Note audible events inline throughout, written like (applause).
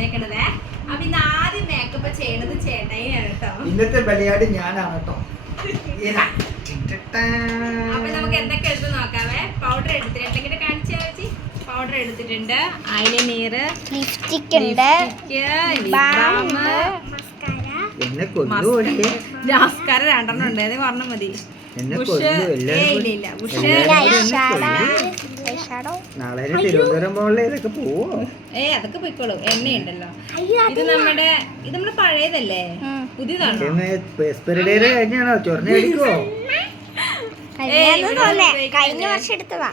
വന്നേക്കണതേ. അപ്പൊ ഇന്ന് ആദ്യം മേക്കപ്പ് ചെയ്യണത് ചേട്ടായിനാണ് കേട്ടോ. ഇന്നത്തെ ബലിയാട് ഞാനാണ് കേട്ടോ. ഇതാ. അപ്പൊ നമുക്ക് എന്തൊക്കെ എടുത്ത് നോക്കാവേ? പൗഡർ എടുത്തിട്ട് എന്തെങ്കിലും കാണിച്ചാ വെച്ചി പൗഡർ എടുത്തിട്ടുണ്ട്. ഐലനീർ ലിപ്സ്റ്റിക് ഉണ്ട്. മസ്കാര രണ്ടെണ്ണം ഉണ്ട്. അത് പറഞ്ഞാൽ മതി. എല്ലാവരും ഇല്ല. ഇല്ല. നാളെ തിരുവനന്തപുരം പോലെ ഇതൊക്കെ പോവോ? ഏ അതൊക്കെ പൊയ്ക്കോളൂ. എണ്ണയുണ്ടല്ലോ. ഇത് നമ്മുടെ ഇത് നമ്മുടെ പഴയതല്ലേ. പുതിയതാണോ? Expiry date കഴിഞ്ഞാണോ ചൊറിഞ്ഞ അടിക്കുവോ? കഴിഞ്ഞ വർഷം എടുത്തതാ.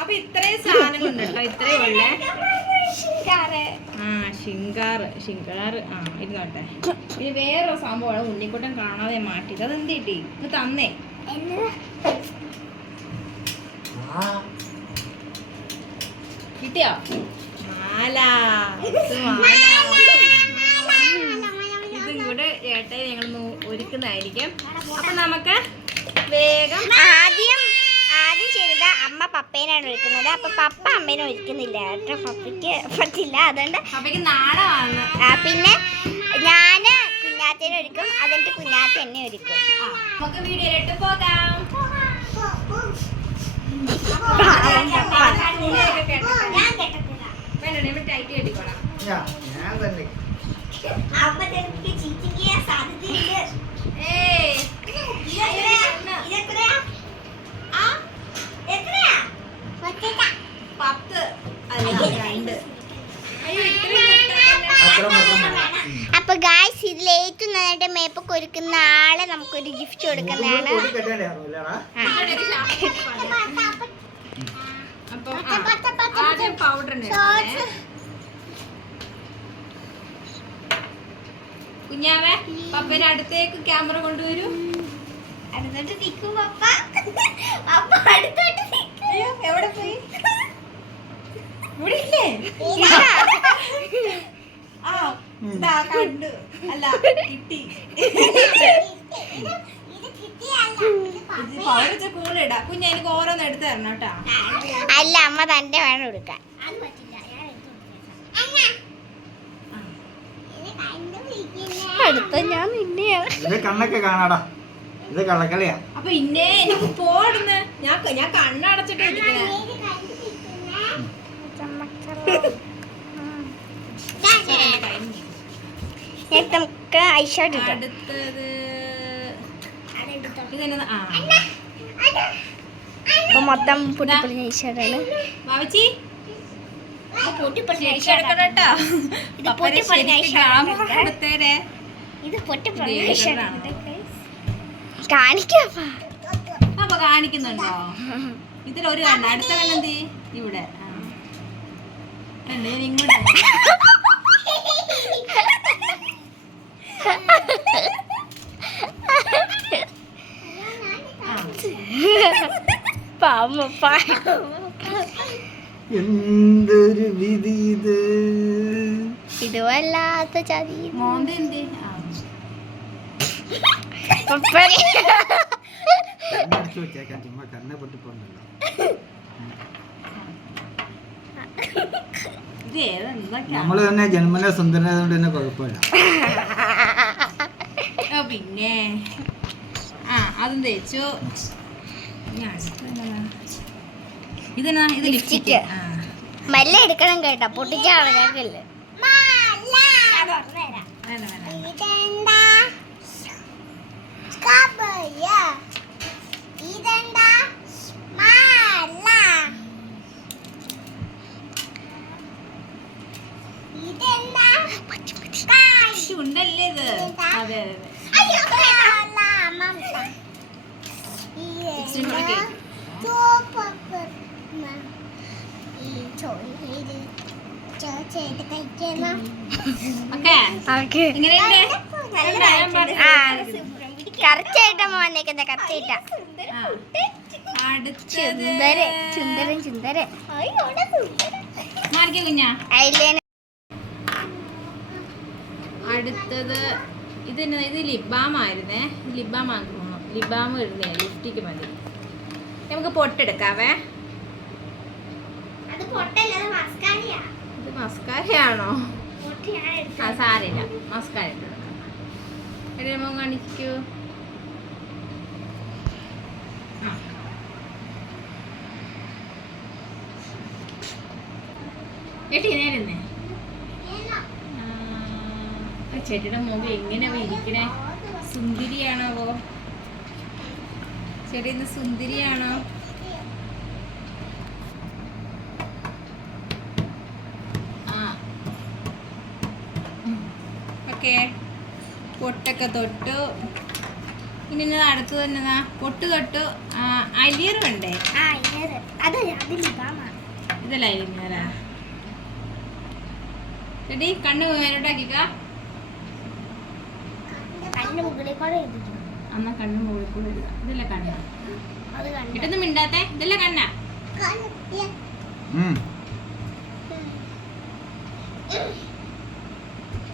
അപ്പൊ ഇത്രയും സാധനങ്ങളുണ്ട്? കേട്ടോ ഇത്രയും ഉള്ളേ. ആ ഷിങ്കാറ് ഷിങ്കാറ് ആ ഇരുന്നോട്ടെ. ഇത് വേറൊരു സംഭവമാണ് ഉണ്ണിക്കുട്ടൻ കാണാതെ മാറ്റിയത്. അത് എന്ത് കിട്ടി? ഇത് തന്നേ. കിട്ടിയോ? മാല. ഇത് കൂടെ ഏട്ടായി ഞങ്ങൾ ഒരുക്കുന്നതായിരിക്കും. അപ്പൊ നമുക്ക് വേഗം ആദ്യം ആദ്യം ചെയ്തത് അമ്മ പപ്പേനാണ് ഒരുക്കുന്നത്. അപ്പൊ പപ്പ അമ്മേനെ ഒരുക്കുന്നില്ല. കേട്ടോ പപ്പയ്ക്ക് പറ്റില്ല. അതുകൊണ്ട് അപ്പക്ക് നാടകമാണ് ആ, പിന്നെ ഞാൻ കുഞ്ഞാത്തേനെ ഒരുക്കും. അതെന്റെ കുഞ്ഞാത്ത എന്നെ ഒരുക്കും. ആ, നമുക്ക് വീഡിയോയിലിട്ട് പോകാം തുണിയൊക്കെ കേട്ടോ. വേണ്ട നമ്മൾ ടൈറ്റ് കെട്ടിക്കോളാം ഞാ- ഞാൻ തന്നെ ഏയ് ആ പത്ത് അല്ല രണ്ട് അയ്യോ ഇത്രയും മുട്ട അത്ര മൊത്തം വേണം. ഉം. അപ്പൊ ഗായ്സ് ഇതിൽ ഏറ്റവും നന്നായിട്ട് മേപ്പൊക്കെ ഒരുക്കുന്ന ആളെ നമുക്കൊരു ഗിഫ്റ്റ് കൊടുക്കുന്നതാണ് കൂടി കെട്ടേണ്ടേ ആണല്ലോടാ? ആ. അപ്പം ആദ്യം പൗഡർ കുഞ്ഞാവേ പപ്പനെ അടുത്തേക്ക് ക്യാമറ കൊണ്ടുവരൂ. അടുത്തോട്ട് നിൽക്കൂ പപ്പ. പപ്പ അടുത്തോട്ട്. അയ്യോ എവിടെ പോയി? ഇവിടെ ഇല്ലേ. ആ ഇതാ കണ്ടു. അല്ല കിട്ടി. പൗഡർ കൂടുതലിടാ കുഞ്ഞ എനിക്ക് ഓരോന്ന് എടുത്ത് തരണം കേട്ടാ. അല്ല അമ്മ തന്റെ വേണം എടുക്കാൻ. അടുത്ത ഞാൻ നിന്നെയാണ് ഇത് കണ്ണൊക്കെ കാണാടാ. ഇത് കള്ളക്കളിയാ. അപ്പൊ ഇന്നേ എനിക്ക് പോടുന്ന് ഞാൻ ഞാൻ കണ്ണടച്ചിട്ട് നമുക്ക് അടുത്തത് ഇതെന്നാ? ആ. അപ്പൊ മൊത്തം പൊട്ടിപ്പൊളിഞ്ഞ ബാബച്ചി കാണിക്കാപ്പാ. അപ്പൊ കാണിക്കുന്നുണ്ടോ? ഇതിലൊരു കണ്ണ. അടുത്ത കണ്ണെന്തി? ഇവിടെ? ഇങ്ങോട്ട് (laughs) (laughs) ആ. പാമ്പ (laughs) എന്തൊരു വിധി ഇത്? ഇത് വല്ലാത്ത ചതി? നമ്മൾ തന്നെ ജന്മന സുന്ദരനായതുകൊണ്ട് തന്നെ കുഴപ്പമില്ല. പിന്നെ. ആ അതും തേച്ചു? ഇതെന്നാ ഇത്. ലിപ്സ്റ്റിക് മല്ല എടുക്കണം കേട്ടോ പൊട്ടിച്ചാണ് പക്ഷെ ഉണ്ടല്ലേ ഇത്? അതെ അതെ ഇച്ചിരി കൂടെ കേക്ക്. ഓക്കേ ഓക്കെ എങ്ങനെയുണ്ട് ആ കറച്ചായിട്ടാ വന്നേക്കുന്നത് കറച്ചായിട്ടാ ആ. അടുത്തത്. ഇത് ഇത് ലിബാം ആയിരുന്നേ. ലിബാം ആക്കുന്നു ലിബാം ഇടുന്നേ. ലിഫ്റ്റിക്ക് മതി. നമുക്ക് പൊട്ടെടുക്കാവേ. അത് പൊട്ടല്ല മസ്കാരിയാ മസ്കാരയാണോ ആ സാരില്ല മസ്കാര എടി മോൻ കാണിക്കൂ? ചേട്ടി നേരുന്നേ ചേട്ടിയുടെ മുഖം എങ്ങനെ ഇരിക്കണേ സുന്ദരിയാണോ ചേട്ടി ഇന്ന് സുന്ദരിയാണോ ആ ഓക്കെ പൊട്ടൊക്കെ തൊട്ടു. ഇനി ഇന്ന് അടുത്ത് തന്നെ പൊട്ട് തൊട്ടു. അലിയർ വേണ്ടേ ഇതല്ല അലിഞ്ഞാരാ റെഡി കണ്ണ് മേലോട്ടാക്കിക്ക. അന്നാ കണ്ണ് മുകളിൽ കൂടെ ഇടുക. ഇതല്ല കണ്ണ? ഇട്ടൊന്നും മിണ്ടാത്തെ? ഇതല്ല കണ്ണ.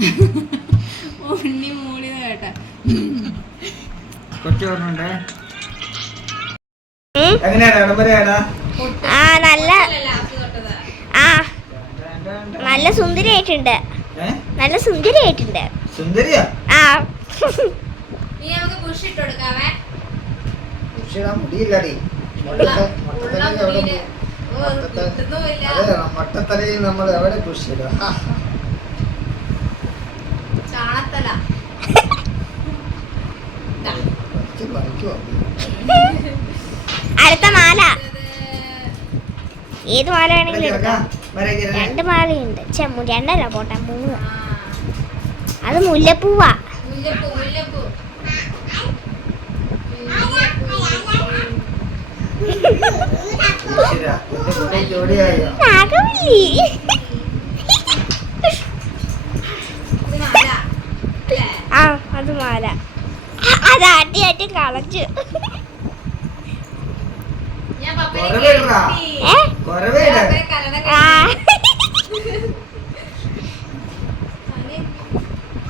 (laughs) ഉണ്ണി മൂളിന്ന് കേട്ടാ. കൊച്ചു ഇടപെടയാടാ ആ നല്ല ആ. നല്ല സുന്ദരിയായിട്ടുണ്ട്. നല്ല സുന്ദരിയായിട്ടുണ്ട്. സുന്ദരിയാ? ആ. നീ നമുക്ക് പുഷ് ഇട്ട് കൊടുക്കാവേ. പക്ഷേ ആ മുടിയില്ലടി. മൊട്ടത്തലയിൽ നമ്മൾ എവിടെ പുഷ് ഇടുക? അടുത്ത മാല. ഏത് മാല വേണമെങ്കിലും എടുക്കാം. രണ്ട് മാലയുണ്ട്. ചെ രണ്ടല്ല പോട്ടെ മൂന്ന്. അത് മുല്ലപ്പൂവാ. നാഗവല്ലി ഇത് മാല അല്ലേ ആ അത് മാല. അത് പപ്പനെ കല്യാണം ആ. കഴിച്ചു.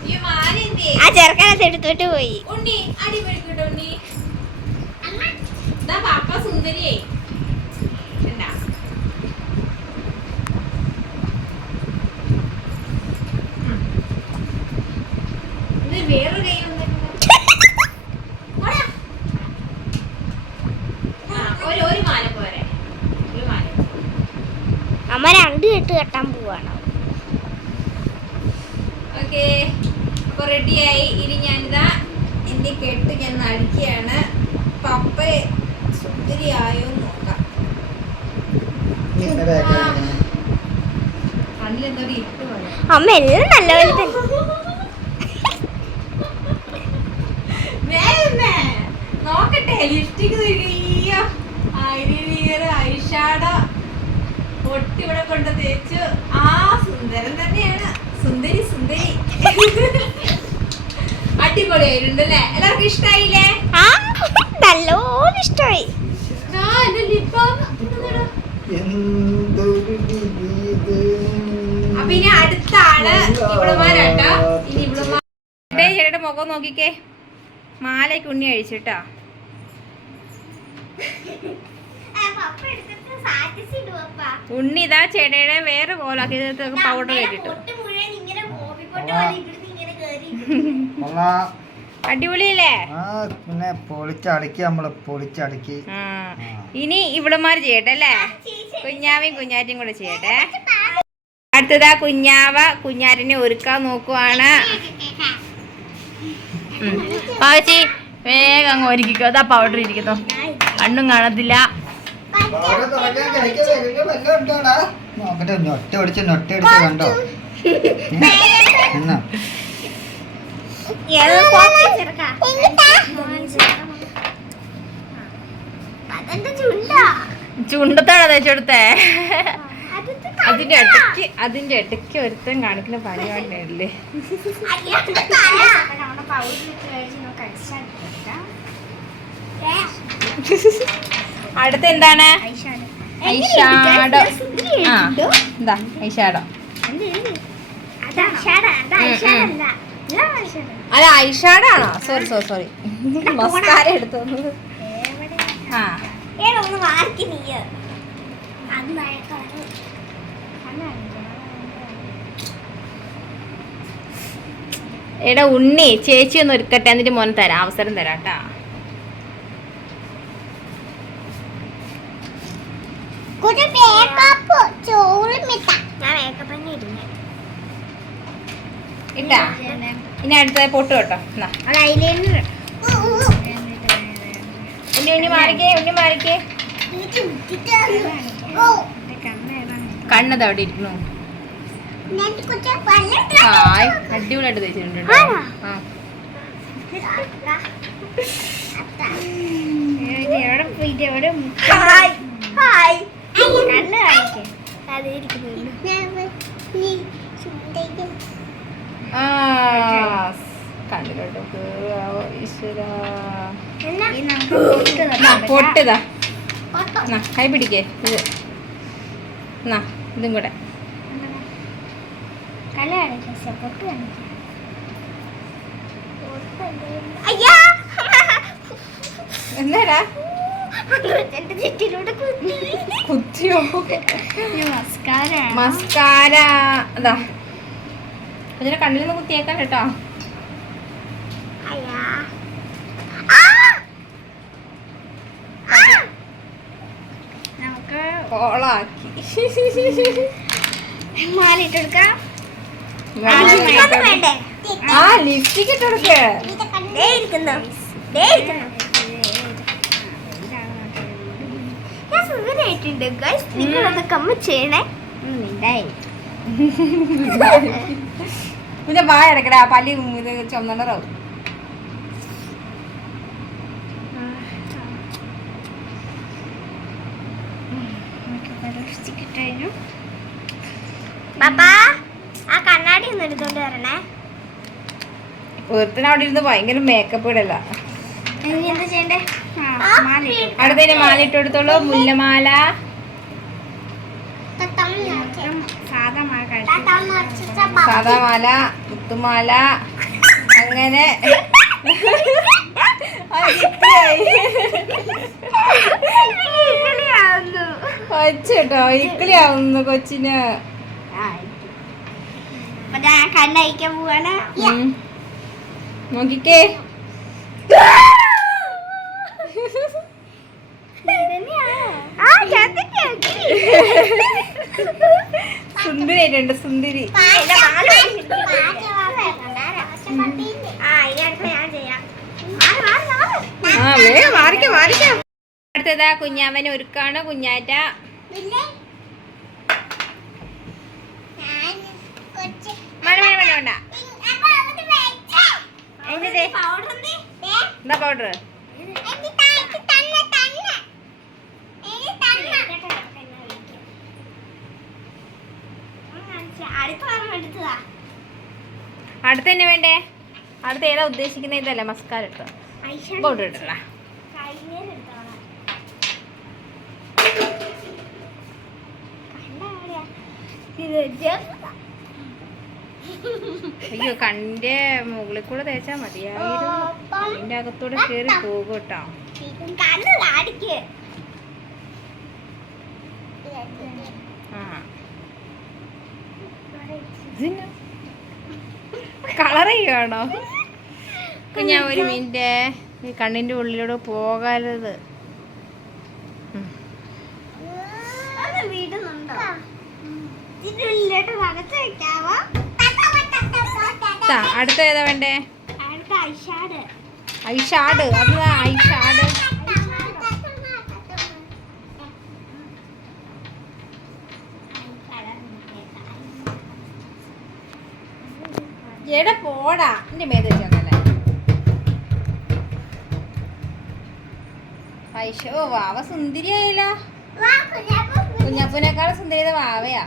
ഈ മാല എന്തിയെ? ആ ചെറുക്കനത്ത് എടുത്തോട്ട് പോയി. ഉണ്ണി അടിപൊളി ഉണ്ണി. ഇതാ പാപ്പ സുന്ദരിയേ കണ്ടാ? ഉം. ഇത് വേറൊരു കൈ വന്നേക്കുന്നു. പോടാ. ആ, ഒരു ഒരു മാല പോരെ ഒരു മാല അമ്മ രണ്ട് കെട്ട് കെട്ടാൻ പോവാണ്. ഓക്കെ. അപ്പൊ റെഡിയായി ഇനി ഞാനിതാ എന്റെ കെട്ട് ഞാൻ നടിക്കുകയാണ് പപ്പ സുന്ദരിയായോ നോക്കാം. പോലെ. അമ്മ എല്ലാം നല്ലപോലെ തന്നെ. നോക്കട്ടെ ലിപ്സ്റ്റിക് ഐലിയർ ഐഷാഡ. പൊട്ടി ഇവിടെ കൊണ്ട് തേച്ചു ആ സുന്ദരൻ തന്നെയാണ്. സുന്ദരി സുന്ദരി. അടിപൊളിയായിട്ടുണ്ട് അല്ലേ എല്ലാവർക്കും ഇഷ്ടായില്ലേ? ആ നല്ലോണം ഇഷ്ടമായി അപ്പൊ ഇനി അടുത്ത ആൾ ഇവളുമാരാട്ടോ. ഇനി ഇവളുമാ ചേട്ടയുടെ മുഖം നോക്കിക്കേ. മാലയ്ക്ക് ഉണ്ണി അഴിച്ചിട്ടാ. ഉണ്ണി ഇതാ ചെടിയുടെ വേറെ പോലാക്കി പൗഡർ കയറ്റിട്ടു കൊള്ളാം. അടിപൊളിയല്ലേ? ആ പിന്നെ പൊളിച്ചടക്കി നമ്മൾ പൊളിച്ചടക്കി ഇനി ഇവിടെമാര് ചെയ്യട്ടെ അല്ലേ? കുഞ്ഞാവയും കുഞ്ഞാറ്റും കൂടെ ചെയ്യട്ടെ. അടുത്തതാ കുഞ്ഞാവ കുഞ്ഞാറ്റിനെ ഒരുക്കാൻ നോക്കുവാണ്. പാച്ചി വേഗം അങ്ങ് ഒരുക്കിക്കോ. അതാ പൗഡർ ഇരിക്കുന്നു. കണ്ണും കാണത്തില്ല. നോക്കട്ടെ നൊട്ട ഒടിച്ച് നൊട്ട ഒടിച്ച് കണ്ടോ എന്നാ ചുണ്ടത്താണ് തേച്ചെടുത്തേ അതിന്റെ ഇടയ്ക്ക് അതിന്റെ ഇടയ്ക്ക് ഒരുത്തൻ കാണിക്കുന്ന പരിപാടിയല്ലേ (laughs) അടുത്ത എന്താണ് ഐഷാഡോ ആ എന്താ ഐഷാഡോ അല്ല ഐഷാഡാണോ സോറി സോറി സോറി മസ്കാര എടുത്തു ആ. എടാ ഉണ്ണി ചേച്ചി ഒന്ന് ഒരുക്കട്ടെ എന്നിട്ട് മോനെ തരാം. അവസരം തരാം കുട്ടി മേക്കപ്പ് ചോറും ഇട്ട ഇനി അടുത്ത പൊട്ട് കേട്ടോ. എന്നാ അത് ഐലൈനർ ഉണ്ണി ഉണ്ണി മാറിക്കേ ഉണ്ണി മാറിക്കേ. കണ്ണത് അവിടെ ഇരിക്കണു അടിപൊളിയായിട്ട് തേച്ചിട്ടുണ്ട് എവിടെ എവിടെ ഹായ് ഹായ് കണ്ണ് കാണിക്കേ ഈശ്വരാ. പൊട്ടിതാ എന്നാ കൈ പിടിക്കേ. ഇത്. എന്നാ ഇതും കൂടെ. കണ്ണ് കുത്തിയോ? മസ്കാര. അതാ കണ്ണിൽ നിന്ന് കുത്തിയേക്കാൻ കേട്ടോ. കോളാക്കി. മാലിട്ടെടുക്കാം ആ ലിപ്സ്റ്റിക് ഇട്ടെടുക്കേ. ഇരിക്കുന്നു. ഇരിക്കുന്നു ഞാൻ സുഖമായിട്ടുണ്ട് ഗൈസ് നിങ്ങൾ അത് കമ്മ ചെയ്യണേ പിന്നെ വായ അടക്കടാ പല്ലി ഇത് ചുമന്നുണ്ടാവും ആ കണ്ണാടി ഒന്ന് എടുത്തോണ്ട് വരണേ. ഒരുത്തന അവിടെ ഇരുന്ന് ഭയങ്കര മേക്കപ്പ് ഇടല്ല ഇനി എന്താ ചെയ്യണ്ടേ? അടുത്തതിന് മാല ഇട്ട് കൊടുത്തോളൂ മുല്ലമാല. സാധാ മാല മുത്തുമാല അങ്ങനെ. കൊച്ചോ ഇക്കിളി ആവുന്നു കൊച്ചിന്. നോക്കിക്കേ ആ ഞാൻ തന്നെ ആക്കി. സുന്ദരിയായിട്ടുണ്ട് സുന്ദരി. വാൽ പിടിച്ചിരിക്കുന്നു. ആ, മാറിക്ക മാറിക്ക അടുത്തതാ കുഞ്ഞാമ്മന് ഒരുക്കാണ് കുഞ്ഞാറ്റ? എന്താ? പൗഡർ അടുത്ത തന്നെ വേണ്ടേ? അടുത്ത ഏതാ ഉദ്ദേശിക്കുന്ന? ഇതല്ലേ മസ്കാര ഇട്ടോ പൗഡർ ഇട്ടല്ല അയ്യോ കണ്ണിന്റെ മുകളിൽ കൂടെ തേച്ചാ മതിയായിരുന്നു. അതിന്റെ അകത്തൂടെ കേറി പോകും കേട്ടോ. കണ്ണ് കാണിക്ക് ആ കളർ ചെയ്യുവാണോ ഞാൻ ഒരു മിനിറ്റ് ഈ കണ്ണിന്റെ ഉള്ളിലൂടെ പോകരുത്. അടുത്ത ഏതാ വേണ്ടേ? ഐഷാഡ് ഐഷാഡ് അത് ഐഷാഡ് എടെ പോടാ എന്റെ മേത് വെച്ചോന്നല്ലേ ഐഷോ വാവ സുന്ദരിയായില്ല. കുഞ്ഞപ്പൂനേക്കാൾ സുന്ദരിയത് വാവയാ.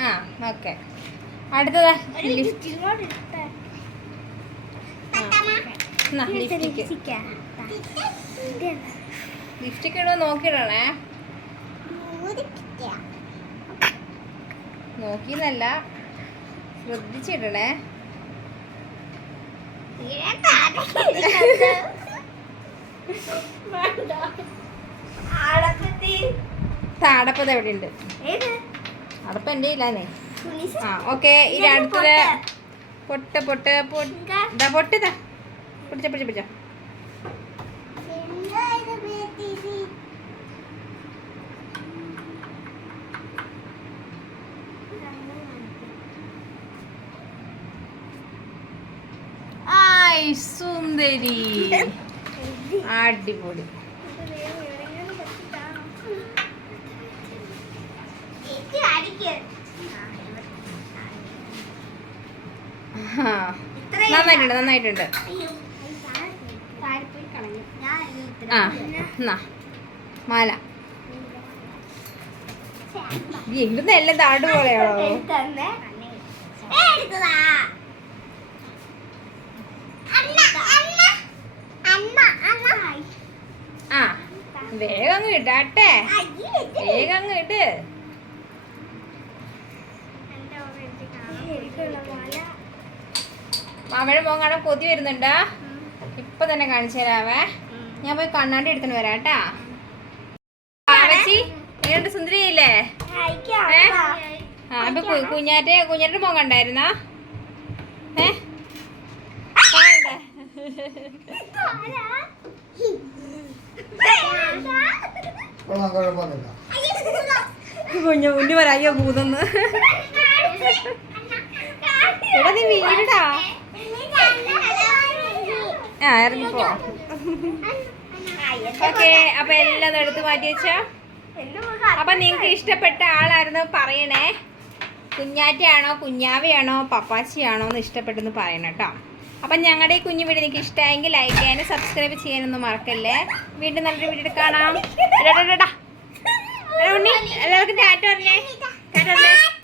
ആ. ഓക്കെ. അടുത്തതാ ലിഫ്റ്റിക്ക്. ലിഫ്റ്റിക്ക് നോക്കിയിടണേ. നോക്കിന്നല്ല. ശ്രദ്ധിച്ചിടണേ. താടപ്പത് എവിടെ ഉണ്ട് ഏത്? എന്റെ എന്റെ ഇല്ലാന്നേ ആ ഓക്കെ ഇനി അടുത്തത് പൊട്ട്? പൊട്ട് പൊട്ട് പൊട്ടിതാ പിടിച്ച പിടിച്ച പിടിച്ച സുന്ദരി. അടിപൊളി. നന്നായിട്ടുണ്ട് നന്നായിട്ടുണ്ട്. ആ എന്നാ മാല. എന്തെല്ലാം എല്ലാം താട് പോലെയാണോ? ആ വേഗം അങ്ങ് ഇടാട്ടെ വേഗം അങ്ങ് ഇട്. മാമയുടെ മോൻ കാണാൻ കൊതി വരുന്നുണ്ടാ? ഇപ്പൊ തന്നെ കാണിച്ചു തരാവേ. ഞാൻ പോയി കണ്ണാടി എടുത്തിട്ട് വരാം കേട്ടാ. എങ്ങനെയുണ്ട് സുന്ദരിയില്ലേ ഏ? ആ അപ്പൊ കുഞ്ഞാറ്റ കുഞ്ഞാറ്റെ മോൻ കണ്ടായിരുന്നാ? ഏ? (laughs) കൊള്ളാം കുഴപ്പമൊന്നുമില്ല ഭൂതന്ന്? എടാ നീ വീടാ. ആ ഇറങ്ങിപ്പോ ഓക്കെ അപ്പൊ എല്ലാം എടുത്ത് മാറ്റി വെച്ച. അപ്പൊ നിങ്ങക്ക് ഇഷ്ടപ്പെട്ട ആളായിരുന്നു പറയണേ. കുഞ്ഞാറ്റയാണോ കുഞ്ഞാവയാണോ പപ്പാച്ചിയാണോ എന്ന് ഇഷ്ടപ്പെട്ടെന്ന് പറയണം കേട്ടോ. അപ്പം ഞങ്ങളുടെ ഈ കുഞ്ഞു വീഡിയോ നിങ്ങൾക്ക് ഇഷ്ടമായെങ്കിൽ ലൈക്ക് ചെയ്യാനും സബ്സ്ക്രൈബ് ചെയ്യാനൊന്നും മറക്കല്ലേ. വീണ്ടും നല്ലൊരു വീഡിയോ കാണാം. എല്ലാവർക്കും പറഞ്ഞേ കേട്ടോ